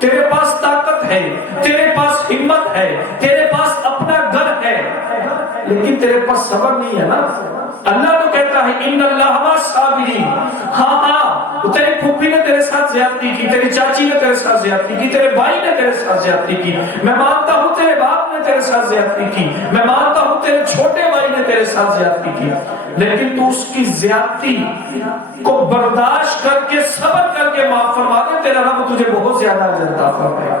تیرے پاس طاقت ہے، تیرے پاس ہمت ہے، تیرے پاس اپنا گھر ہے، لیکن تیرے پاس صبر نہیں ہے نا۔ اللہ تو کہتا ہے ان اللہ مع الصابرین۔ ہاں تیری پھوپھی نے تیرے ساتھ زیادتی کی، تیری چاچی نے تیرے ساتھ زیادتی کی، تیرے بھائی نے تیرے ساتھ زیادتی کی، میں مانتا ہوں تیرے باپ نے تیرے ساتھ زیادتی کی، میں مانتا ہوں تیرے چھوٹے بھائی نے تیرے ساتھ زیادتی کی، لیکن تو اس کی زیادتی کو برداشت کر کے صبر کر کے معاف فرما دے، تیرا رب تجھے بہت زیادہ اجر عطا فرمائے۔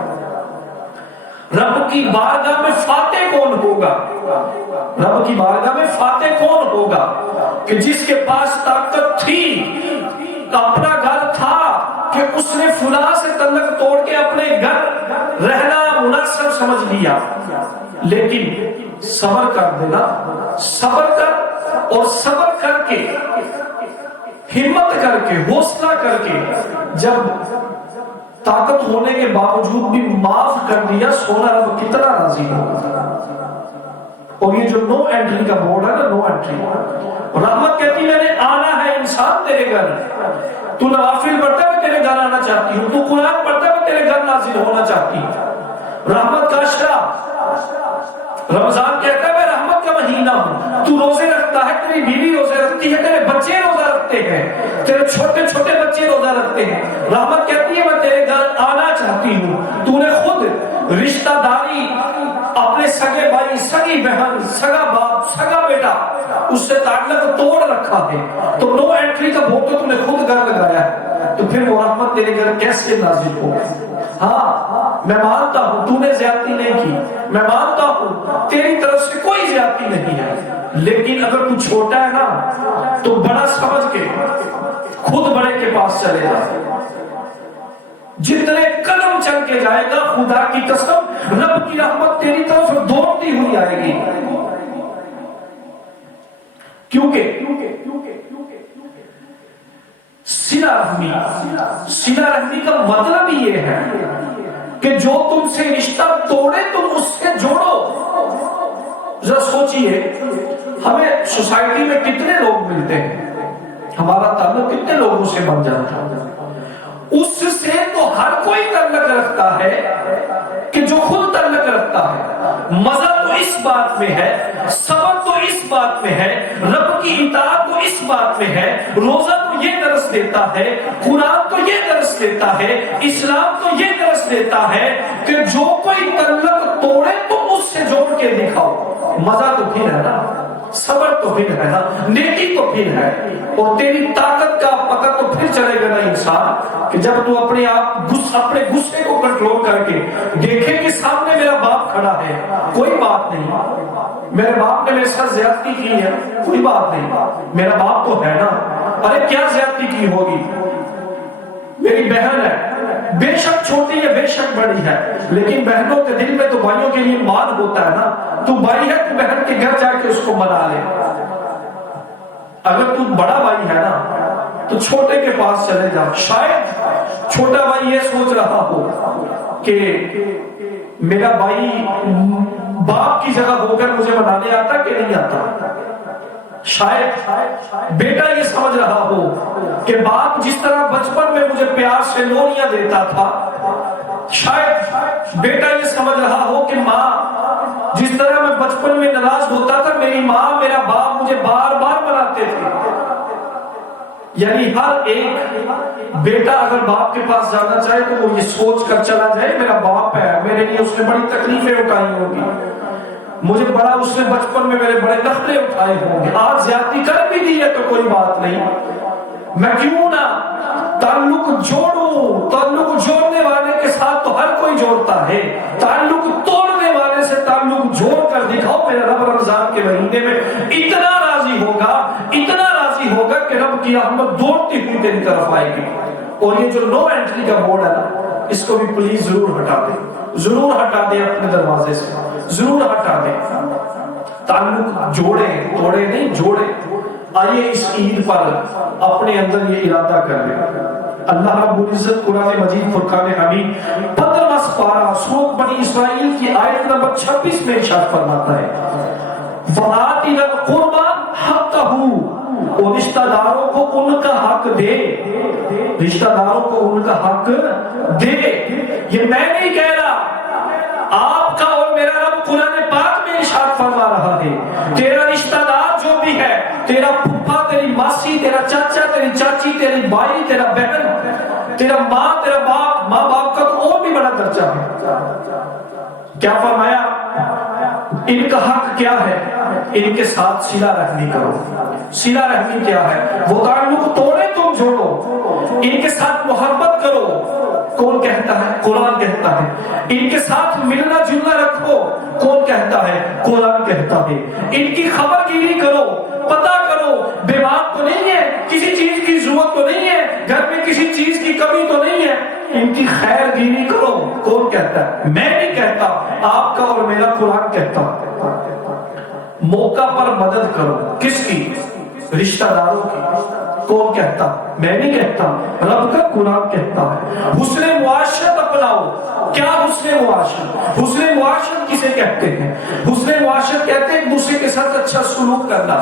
رب کی بارگاہ میں فاتح کون ہوگا؟ رب کی بارگاہ میں فاتح کون ہوگا؟ کہ جس کے پاس طاقت تھی، اپنا گھر تھا، کہ اس نے فلاں سے تعلق توڑ کے اپنے گھر رہنا مناسب سمجھ لیا، لیکن صبر کر دینا، صبر کر، اور صبر کر کے، ہمت کر کے، حوصلہ کر کے، جب طاقت ہونے کے باوجود بھی معاف کر دیا، سونا رب کتنا راضی ہوگا۔ اور یہ جو نو انٹری کا بورڈ ہے نا، نو انٹری، رحمت کہتی میں نے آنا ہے انسان تیرے گھر، تو نوافل پڑھتا ہے میں تیرے گھر آنا چاہتی ہوں، تو قرآن پڑھتا ہے میں تیرے گھر نازل ہونا چاہتی ہوں۔ رحمت کا اشرا، رمضان کہتا ہے میں رحمت کا مہینہ ہوں، تو روزے رکھتا ہے، تیری بیوی روزے رکھتی ہے، تیرے بچے روزہ رکھتے ہیں، تیرے چھوٹے چھوٹے بچے روزہ رکھتے ہیں، رحمت کہتی ہے میں تیرے گھر آنا چاہتی ہوں، تو نے خود رشتہ داری اپنے سگے بھائی، سگی بہن، سگا باپ، سگا بیٹا، اس سے تعلق توڑ رکھا ہے، تو نو انٹری کا بورڈ تو تم نے خود گھر لگایا ہے، تو پھر وہ رحمت تیرے گھر کیسے نازل ہو؟ ہاں میں مانتا ہوں تو نے زیادتی نہیں کی، میں مانتا ہوں تیری طرف سے کوئی زیادتی نہیں ہے، لیکن اگر تو چھوٹا ہے نا تو بڑا سمجھ کے خود بڑے کے پاس چلے جا، جتنے قدم چل کے جائے گا خدا کی قسم رب کی رحمت تیری طرف دوڑتی ہوئی آئے گی، کیونکہ صلہ رحمی کا مطلب یہ ہے کہ جو تم سے رشتہ توڑے تم اس سے جوڑو۔ ذرا سوچئے ہمیں سوسائٹی میں کتنے لوگ ملتے ہیں، ہمارا تعلق کتنے لوگوں سے بن جاتا ہے، اس سے تو ہر کوئی تعلق رکھتا ہے کہ جو خود تعلق رکھتا ہے۔ مزہ تو اس بات میں ہے، صبر تو اس بات میں ہے، رب کی اطاعت تو اس بات میں ہے، روزہ تو یہ درس دیتا ہے، قرآن تو یہ درس دیتا ہے، اسلام تو یہ درس دیتا ہے کہ جو کوئی تعلق توڑے تو اس سے جوڑ کے دکھاؤ۔ مزہ تو پھر ہے نا، صبر تو پھر ہے نا، نیکی تو پھر ہے، اور تیری طاقت کا پتہ تو پھر چلے گا نا انسان کہ جب تو اپنے غصے کو کنٹرول کر کے دیکھے کہ سامنے میرا باپ کھڑا ہے، کوئی بات نہیں، میرے باپ نے میرے ساتھ زیادتی کی ہے، کوئی بات نہیں، میرا باپ تو ہے نا، ارے کیا زیادتی کی ہوگی، میری بہن ہے، بے شک چھوٹی ہے بے شک بڑی ہے، لیکن بہنوں کے دل میں تو بھائیوں کے لیے مان ہوتا ہے نا، تو بھائی ہے تو بہن کے گھر جا کے اس کو منا لے، اگر تو بڑا بھائی ہے نا تو چھوٹے کے پاس چلے جا، شاید چھوٹا بھائی یہ سوچ رہا ہو کہ میرا بھائی باپ کی جگہ ہو کر مجھے منانے آتا کہ نہیں آتا، شاید بیٹا یہ سمجھ رہا ہو کہ باپ جس طرح بچپن میں مجھے پیار سے لونیاں دیتا تھا، شاید بیٹا یہ سمجھ رہا ہو کہ ماں جس طرح میں بچپن میں ناراض ہوتا تھا میری ماں میرا باپ مجھے بار بار مناتے تھے۔ یعنی ہر ایک بیٹا اگر باپ کے پاس جانا چاہے تو وہ یہ سوچ کر چلا جائے میرا باپ ہے، میرے لیے اس نے بڑی تکلیفیں اٹھائی ہوگی، مجھے بڑا اس نے بچپن میں میرے بڑے نخرے اٹھائے ہوں گے، آج زیادتی کر بھی دی ہے تو کوئی بات نہیں، میں کیوں نہ تعلق جوڑوں، تعلق جوڑنے والے کے ساتھ تو ہر کوئی جوڑتا ہے، تعلق توڑنے والے سے تعلق جوڑ کر دکھاؤ، میرا رب رمضان کے مہینے میں اتنا راضی ہوگا، اتنا راضی ہوگا کہ رب کی رحمت دوڑتی ہوئی تیری طرف آئے گی۔ اور یہ جو نو انٹری کا بورڈ ہے نا، اس کو بھی پلیز ضرور ہٹا دیں، ضرور ہٹا دیں اپنے دروازے سے، ضرور ہٹا دیں، تعلق جوڑے، توڑے نہیں جوڑے۔ آئیے اس عید پر اپنے اندر یہ ارادہ کر لیں، اللہ رب العزت قرآن مجید فرقان حمید 15واں پارہ سورۃ بنی اسرائیل کی آیت نمبر 26 میں ارشاد فرماتا ہے وَآتِ ذَا الْقُرْبَى حَقَّهُ، اور رشتہ داروں کو ان کا حق دے، رشتہ داروں کو ان کا حق دے، یہ میں نہیں کہہ رہا، آپ کا اور میرا رب قرآن پاک میں ارشاد فرما رہا ہے، تیرا رشتہ دار جو بھی ہے، تیرا پھپھا، تیری ماسی، تیرا چاچا، تیری چاچی، تیری بھائی، تیرا بہن، تیرا ماں، تیرا باپ، ماں باپ کا تو اور بھی بڑا درجہ ہے۔ کیا فرمایا؟ ان کا حق کیا ہے؟ ان کے ساتھ صلہ رحمی کرو۔ صلہ رحمی کیا ہے؟ وہ تعلق توڑے تم جوڑو، ان کے ساتھ محبت کرو۔ کون کہتا ہے؟ قرآن کہتا ہے۔ ان کے ساتھ ملنا جلنا رکھو، کون کہتا ہے؟ قرآن کہتا ہے۔ ان کی خبر گیری کرو، پتہ کرو، بیمار تو نہیں ہے، کسی چیز کی ضرورت تو نہیں ہے، گھر میں کسی چیز کی کمی تو نہیں ہے، ان کی خیر گیری کرو۔ کون کہتا ہے؟ میں نہیں کہتا، آپ کا اور میرا قرآن کہتا ہے۔ موقع پر مدد کرو، کس کی؟ رشتہ داروں کی۔ کون کہتا؟ میں نہیں کہتا، رب کا قرآن کہتا ہے۔ حسن معاشرت اپناؤ۔ کیا حسن معاشرت؟ حسن معاشرت کسے کہتے ہیں؟ حسن معاشرت کہتے ہیں ایک دوسرے کے ساتھ اچھا سلوک کرنا،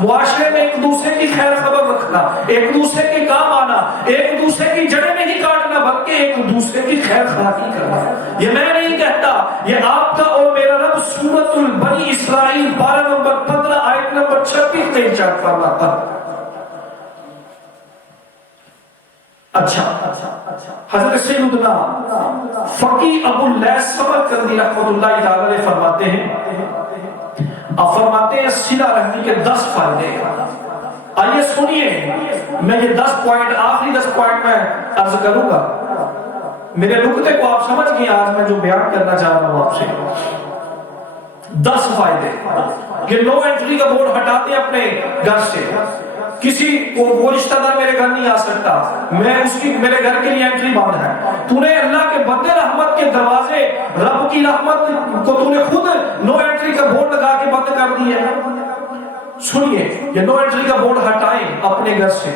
معاشرے میں ایک دوسرے کی خیر خبر رکھنا، ایک دوسرے کے کام آنا، ایک دوسرے کی جڑیں نہیں کاٹنا بلکہ ایک دوسرے کی خیر خواہی کرنا۔ یہ میں نہیں کہتا، یہ آپ کا اور میرا رب سورۃ البنی اسرائیل 12 نمبر 15 آیت نمبر 26 میں ارشاد فرماتا۔ اچھا، حضرت سیدنا فقی ابو اللیث سمرقندی رحمۃ اللہ تعالی علیہ فرماتے ہیں صلہ رحمی کے 10 فائدے۔ آئیے سنیے، میں یہ 10 پوائنٹ، آخری 10 پوائنٹ میں عرض کروں گا۔ میرے نقطے کو آپ سمجھ گئے، آج میں جو بیان کرنا چاہ رہا ہوں آپ سے 10 فائدے۔ کہ نو انٹری کا بورڈ ہٹاتے ہیں اپنے گھر سے، کسی کو وہ رشتہ دار میرے گھر نہیں آ سکتا، میں اس کی میرے گھر کے لیے انٹری بند ہے۔ تو نے اللہ کے بندے رحمت کے دروازے، رب کی رحمت کو تو نے خود نو انٹری کا بورڈ لگا کے بند کر دی ہے۔ سنیے، یہ نو انٹری کا بورڈ ہٹائیں اپنے گھر سے،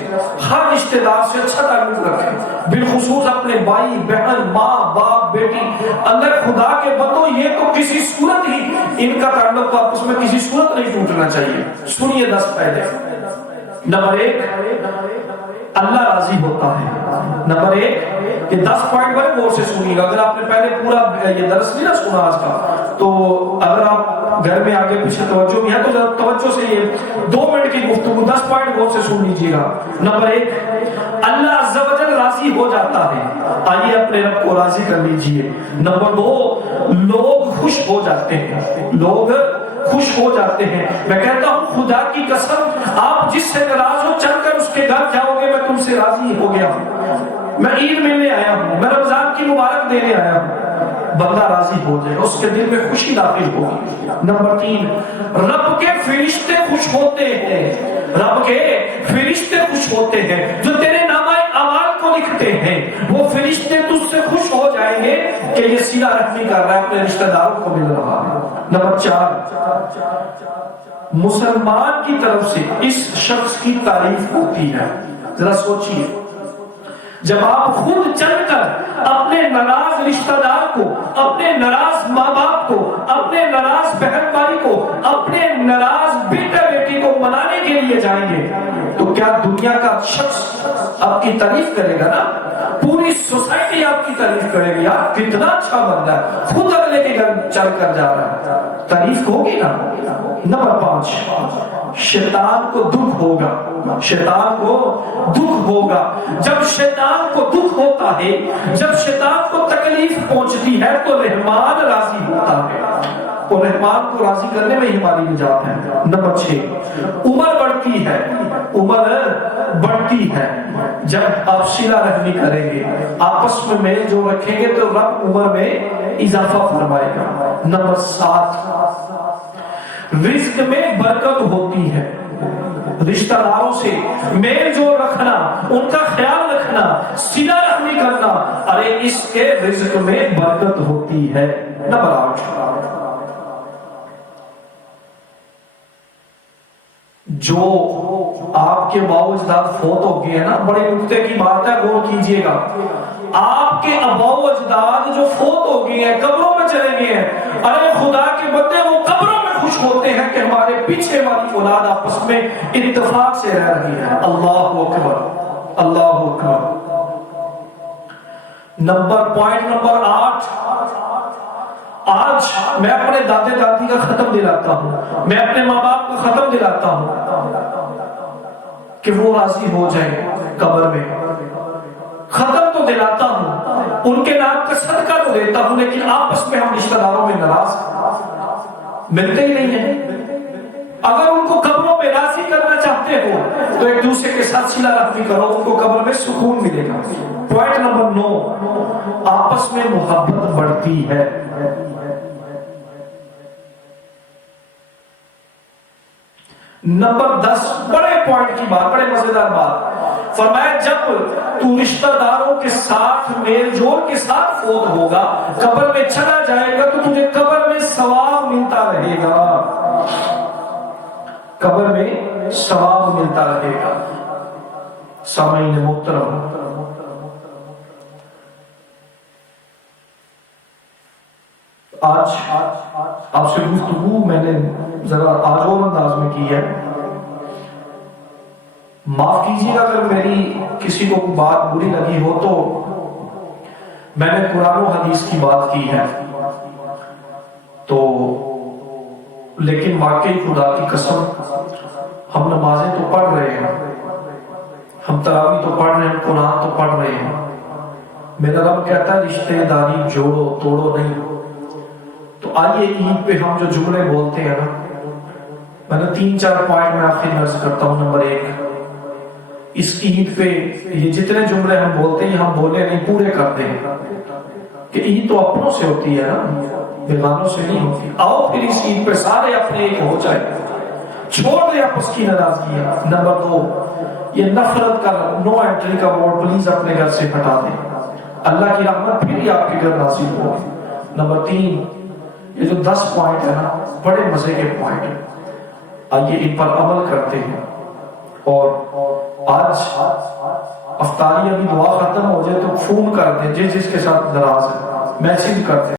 ہر رشتہ دار سے اچھا تعلق رکھیں، بالخصوص اپنے بھائی بہن، ماں باپ، بیٹی، اللہ خدا کے بندو، یہ تو کسی صورت ہی ان کا تعلق آپس میں کسی صورت نہیں ٹوٹنا چاہیے۔ سنیے 10 پہلے۔ نمبر 1، اللہ راضی ہوتا ہے۔ نمبر 1، یہ 10 پوائنٹ بڑے غور سے سنیے گا۔ اگر آپ نے پہلے پورا یہ درس نہیں نہ سنا آج کا، تو اگر آپ گھر میں آگے پیچھے توجہ بھی ہے تو توجہ سے یہ 2 منٹ کی گفتگو 10 پوائنٹ غور سے سن لیجیے گا۔ نمبر 1، اللہ عز و جل راضی ہو جاتا ہے۔ آئیے اپنے رب کو راضی کر لیجیے۔ نمبر 2، لوگ خوش ہو جاتے ہیں۔ لوگ خوش ہو جاتے ہیں۔ میں کہتا ہوں خدا کی قسم، آپ جس سے ناراض ہو چل کر اس کے گھر جاؤ گے، میں تم سے راضی ہو گیا ہوں، میں عید ملنے آیا ہوں، میں رمضان کی مبارک دینے آیا ہوں، بندہ راضی ہو جائے، اس کے دل میں خوشی داخل ہوگی۔ نمبر 3، رب کے فرشتے خوش ہوتے ہیں۔ رب کے فرشتے خوش ہوتے ہیں جو تیرے نامہ اعمال کو لکھتے ہیں، وہ فرشتے تجھ سے خوش ہو جائیں گے کہ یہ صلہ رحمی کر رہا ہے، اپنے رشتہ داروں کو مل رہا ہے۔ نمبر 4، مسلمان کی طرف سے اس شخص کی تعریف ہوتی ہے۔ ذرا سوچیے، جب آپ خود چل کر اپنے ناراض رشتہ دار کو، اپنے ناراض ماں باپ کو، اپنے ناراض بہن بھائی کو، اپنے ناراض بیٹا بیٹی کو منانے کے لیے جائیں گے تو کیا دنیا کا شخص آپ کی تعریف کرے گا؟ نا، پوری سوسائٹی آپ کی تعریف کرے گی، یار کتنا اچھا بندہ ہے، خود اگلے کے گھر چل کر جا رہا ہے، تعریف ہوگی نا۔ نمبر 5، شیطان کو دکھ ہوگا۔ شیطان کو دکھ ہوگا۔ جب شیطان کو دکھ ہوتا ہے، جب شیطان کو تکلیف پہنچتی ہے تو رحمان راضی ہوتا ہے، اور رحمان کو راضی کرنے میں ہماری نجات ہے۔ نمبر 6، عمر بڑھتی ہے۔ عمر بڑھتی ہے جب آپ صلہ رحمی کریں گے، آپس میں میل جو رکھیں گے تو رب عمر میں اضافہ فرمائے گا۔ نمبر 7، رزق میں برکت ہوتی ہے۔ رشتہ داروں سے میل جول رکھنا، ان کا خیال رکھنا، صلہ رحمی کرنا، ارے اس کے رزق میں برکت ہوتی ہے۔ نمبر 8، جو آپ کے باؤ اجداد فوت ہو گئے ہیں نا، بڑے نکتے کی بات ہے، غور کیجئے گا، آپ کے اباؤ اجداد جو فوت ہو گئے ہیں، قبروں میں چلے گئے ہیں، ارے خدا کے بندے وہ قبروں میں خوش ہوتے ہیں کہ ہمارے پیچھے والی اولاد آپس میں اتفاق سے رہ رہی ہے۔ اللہ اکبر، اللہ اکبر۔ پوائنٹ نمبر 8، آج میں اپنے دادے دادی کا ختم دلاتا ہوں، میں اپنے ماں باپ کا ختم دلاتا ہوں کہ وہ راضی ہو جائیں قبر میں، ختم تو دلاتا ہوں، ان کے نام کا صدقہ تو دیتا ہوں، لیکن آپس میں ہم رشتہ داروں میں ناراض ملتے ہی نہیں ہیں۔ اگر ان کو قبروں میں راضی کرنا چاہتے ہو تو ایک دوسرے کے ساتھ صلہ رحمی کرو، ان کو قبر میں سکون ملے گا۔ پوائنٹ نمبر 9، آپس میں محبت بڑھتی ہے۔ نمبر 10، بڑے پوائنٹ کی بات، بڑے مزیدار بات، فرمایا جب تو رشتہ داروں کے ساتھ میل جول کے ساتھ فوت ہوگا، قبر میں چلا جائے گا، تو تجھے قبر میں ثواب ملتا رہے گا، قبر میں ثواب ملتا رہے گا۔ سامعین محترم، آج آپ سے گفتگو میں نے ذرا آج اور انداز میں کی ہے، معاف کیجیے گا اگر میری کسی کو بات بری لگی ہو، تو میں نے قرآن و حدیث کی بات کی ہے، تو لیکن واقعی خدا کی قسم ہم نمازیں تو پڑھ رہے ہیں، ہم تراویح تو پڑھ رہے ہیں، قرآن تو پڑھ رہے ہیں، میرا رب کہتا ہے رشتے داری جوڑو توڑو نہیں۔ تو آئیے عید پہ ہم جو جملے بولتے ہیں نا، میں نے 3-4 پوائنٹ میں آخر عرض کرتا ہوں۔ نمبر 1، اس عید پہ یہ جتنے جملے ہم بولتے ہیں ہم بولے نہیں، پورے کرتے ہیں، کہ عید تو اپنوں سے ہوتی ہے نا، بیگانوں سے نہیں ہوتی۔ آؤ پھر اس عید پہ سارے اپنے ایک ہو جائے، چھوڑ دیں آپس کی ناراضگیاں۔ نمبر 2، یہ نفرت کا نو انٹری کا بورڈ پلیز اپنے گھر سے ہٹا دیں، اللہ کی رحمت پھر ہی آپ کے گھر نازل ہوگی۔ نمبر 3، یہ جو 10 پوائنٹ ہے نا، بڑے مزے کے پوائنٹ ہیں، آئیے ان پر عمل کرتے ہیں۔ اور آج افطاری ابھی دعا ختم ہو جائے تو فون کر دیں، جس کے ساتھ ناراض ہے میسج کر دیں۔